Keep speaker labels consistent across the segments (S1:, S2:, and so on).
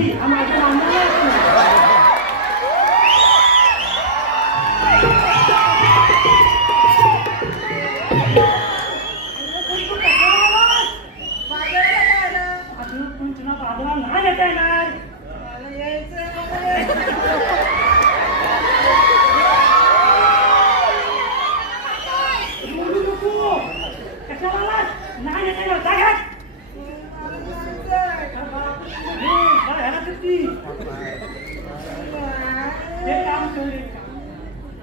S1: बघण्यात लागली नाही किती? हे काम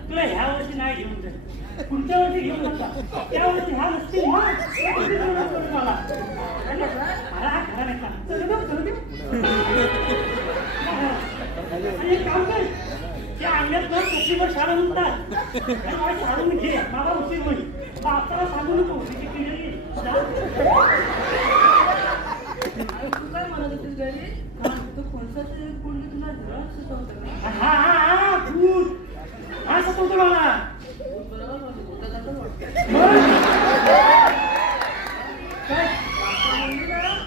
S1: तुला ह्या वर्षी नाही घेऊन जाईल पुढच्या वर्षी घेऊन जाता त्या वर्षी हा नसतील मला आणि एक काम कर त्या अंड्यात ना शाळा म्हणतात शाळून घे. मला उशीर होईल. बापाला सांगू नको. हा हा भूत हा सतवतो मला
S2: बरोबर वाटतं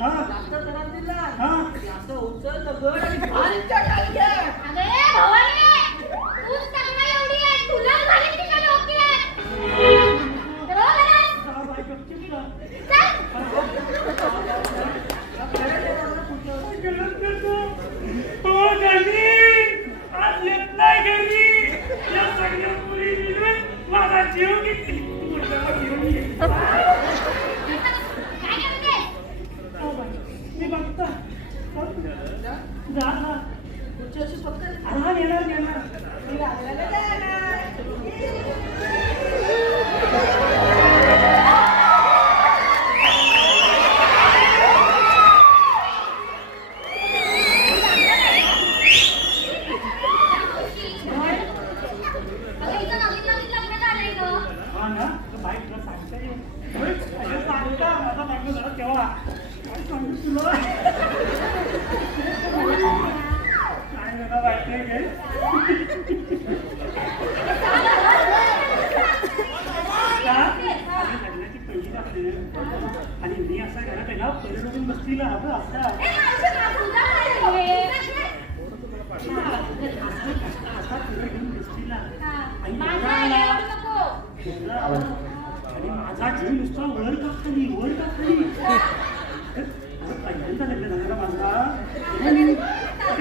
S1: हा
S2: जास्त त्रास दिला
S1: हा
S3: हो
S1: बाई, हा नेणार नेणार
S2: तुला आपल्याला जाणार.
S3: अगं, इथं नवीन नवीन लग्न झालंय गं.
S1: हा ना तर बाई तुला सांगता येईल अरे सांगता माझा लग्न झालं तेव्हा काय सांगू तुला काय झालं माहितीये काय का? आम्ही लग्नाची पहिली रात्री आणि मी असा घरात आहे ना परिणोदून बसतीला हवं असा असा तुला घेऊन आणि
S3: माझा
S1: आणि माझा जीव नुसता वर का वर का पहिल्यांदा लग्न झालं माझा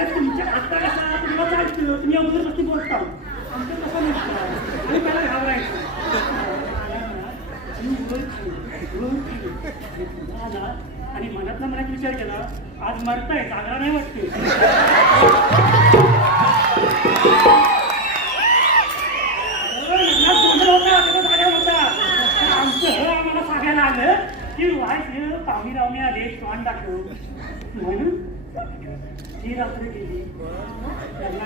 S1: तुमच्या आता कसा तुम्हाला तुम्ही अगोदर नक्की बोलता आमचं कसं नसतं आणि मला घाबरायचं आणि पुन्हा मनातला मनात विचार केला आज मरताय चांगला नाही वाटते होता, आमचं हे आम्हाला सांगायला आलं की वाईट हे पाहुणी रावणी आले तोंड दाखव म्हणून ती रात्र गेली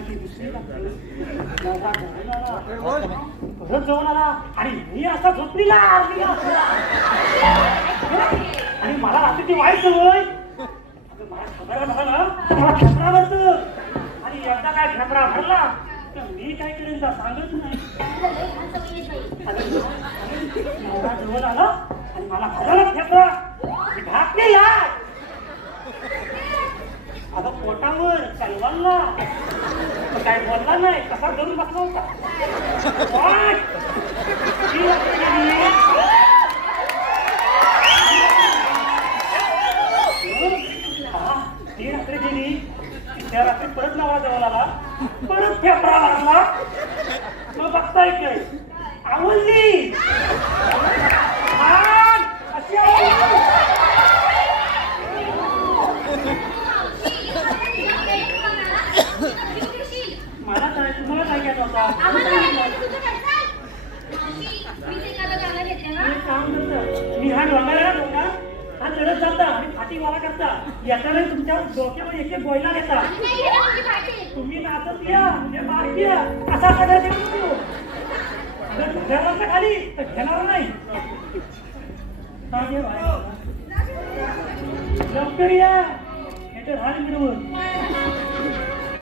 S1: लग्नाची दुसरी आला. परत जाऊन आला आणि मी असा झोपलीला आणि मला रात्री ती वाईट सवय. मला खबर झाला ना. मला आणि एकदा काय खेपरा भरला तर मी काय करेन तर सांगत नाही. आणि नवरा जवळ आला आणि मला भरायला खेपरा. मी नाही यार आता पोटावर तलवारला काय बोलला नाही? कसा धरून बसला होता? ती रात्र गेली. त्या रात्री परत नवरा जवळ आला परत फेफडा लागला मग बघताय काय आवडली. चढत जाता आणि फाटी वाला करता. येताना तुमच्या डोक्यावर एक एक गोयला घेता. तुम्ही नाचत या म्हणजे बारकी या. असा सगळं घराच्या खाली तर घेणार नाही? लवकर या. तर हाल मिळवून